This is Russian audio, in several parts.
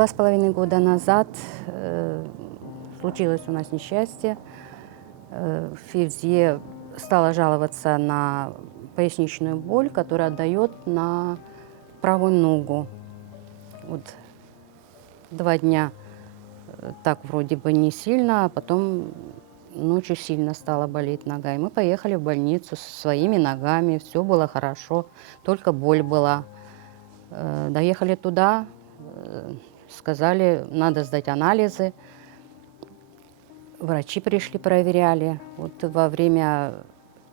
2,5 года назад случилось у нас несчастье. Фельдъе стала жаловаться на поясничную боль, которая отдает на правую ногу. Вот 2 дня так вроде бы не сильно, а потом ночью сильно стала болеть нога. И мы поехали в больницу со своими ногами, все было хорошо, только боль была. Доехали туда, сказали, надо сдать анализы. Врачи пришли, проверяли. Вот во время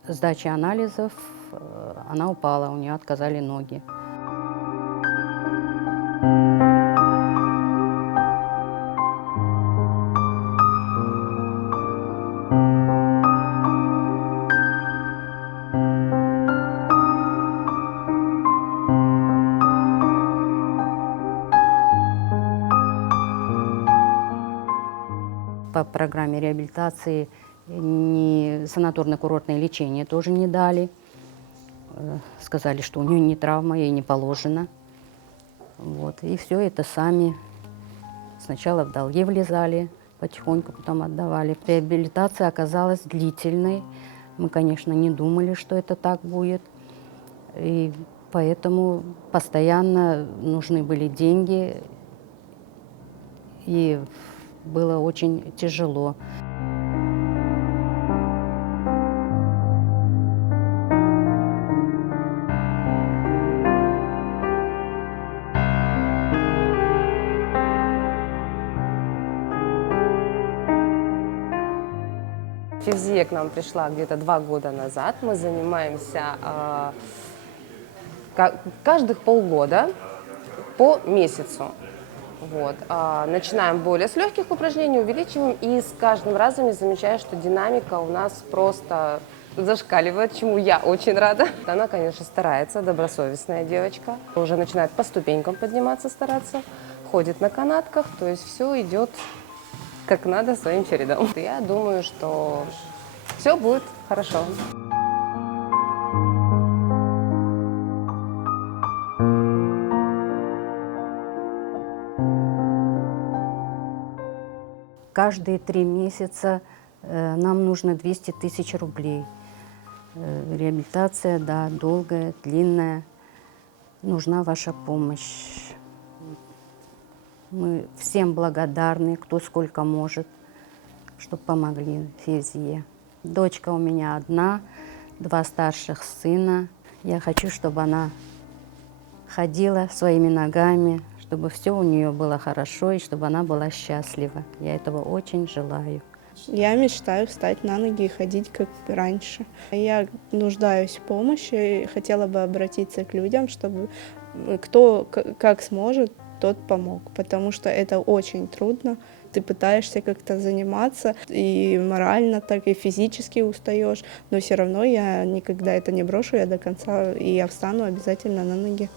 сдачи анализов она упала, у нее отказали ноги. По программе реабилитации ни санаторно-курортное лечение тоже не дали. Сказали, что у нее не травма, ей не положено. Вот. И все это сами. Сначала в долги влезали, потихоньку потом отдавали. Реабилитация оказалась длительной. Мы, конечно, не думали, что это так будет. И поэтому постоянно нужны были деньги. И было очень тяжело. Фельдъе к нам пришла где-то 2 года назад. Мы занимаемся каждых полгода по месяцу. Вот. Начинаем более с легких упражнений, увеличиваем, и с каждым разом я замечаю, что динамика у нас просто зашкаливает, чему я очень рада. Она, конечно, старается, добросовестная девочка. Уже начинает по ступенькам подниматься, стараться, ходит на канатках, то есть все идет как надо, своим чередом. Я думаю, что все будет хорошо. Каждые 3 месяца нам нужно 200 тысяч рублей. Реабилитация, да, долгая, длинная. Нужна ваша помощь. Мы всем благодарны, кто сколько может, чтобы помогли Фельдъе. Дочка у меня одна, 2 старших сына. Я хочу, чтобы она ходила своими ногами, чтобы все у нее было хорошо и чтобы она была счастлива. Я этого очень желаю. Я мечтаю встать на ноги и ходить как раньше. Я нуждаюсь в помощи, хотела бы обратиться к людям, чтобы кто как сможет, тот помог, потому что это очень трудно. Ты пытаешься как-то заниматься, и морально так, и физически устаешь, но все равно я никогда это не брошу, я до конца, и я встану обязательно на ноги.